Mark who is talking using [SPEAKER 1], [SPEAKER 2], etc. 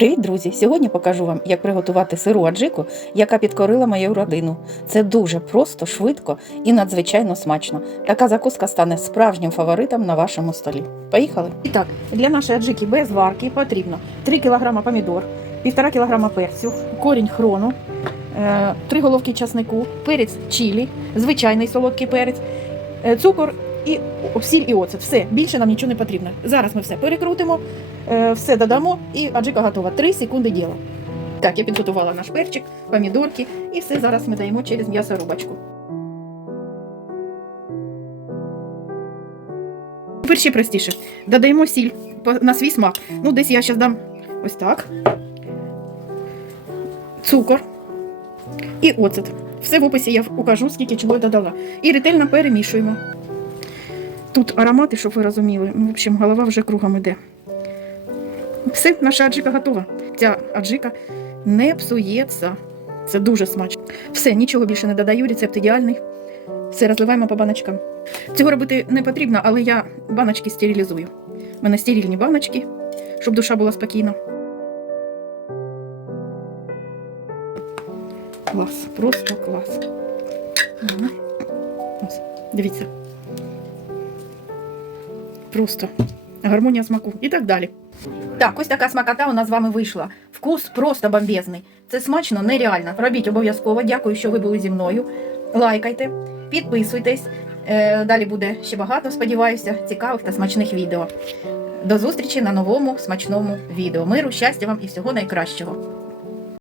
[SPEAKER 1] Привіт, друзі! Сьогодні покажу вам, як приготувати сиру аджику, яка підкорила мою родину. Це дуже просто, швидко і надзвичайно смачно. Така закуска стане справжнім фаворитом на вашому столі. Поїхали! І так, для нашої аджики без варки потрібно 3 кг помідор, 1,5 кг перцю, корінь хрону, 3 головки часнику, перець чилі, звичайний солодкий перець, е, цукор і сіль і оцет. Все, більше нам нічого не потрібно. Зараз ми все перекрутимо, е, все додамо і аджика готова. 3 секунди діла. Так, я підготувала наш перчик, помідорки і все зараз ми даємо через м'ясорубочку. Тепер ще простіше. Додаємо сіль на свій смак. Ну, десь я зараз дам ось так. Цукор і оцет. Все в описі я укажу, скільки чого я додала. І ретельно перемішуємо. Тут аромати, щоб ви розуміли. Ну, В общем, голова вже кругом іде. Все, наша аджика готова. Ця аджика не псується. Це дуже смачно. Все, нічого більше не додаю, рецепт ідеальний. Все розливаємо по баночкам. Цього робити не потрібно, але я баночки стерилізую. У мене стерильні баночки, щоб душа була спокійна. Клас, просто клас. Ось, дивіться. Просто гармонія смаку і так далі. Так, ось така смакота у нас з вами вийшла. Вкус просто бомбезний. Це смачно, нереально. Робіть обов'язково. Дякую, що ви були зі мною. Лайкайте, підписуйтесь. Е, Далі буде ще багато, сподіваюся, цікавих та смачних відео. До зустрічі на новому смачному відео. Миру, щастя вам і всього найкращого.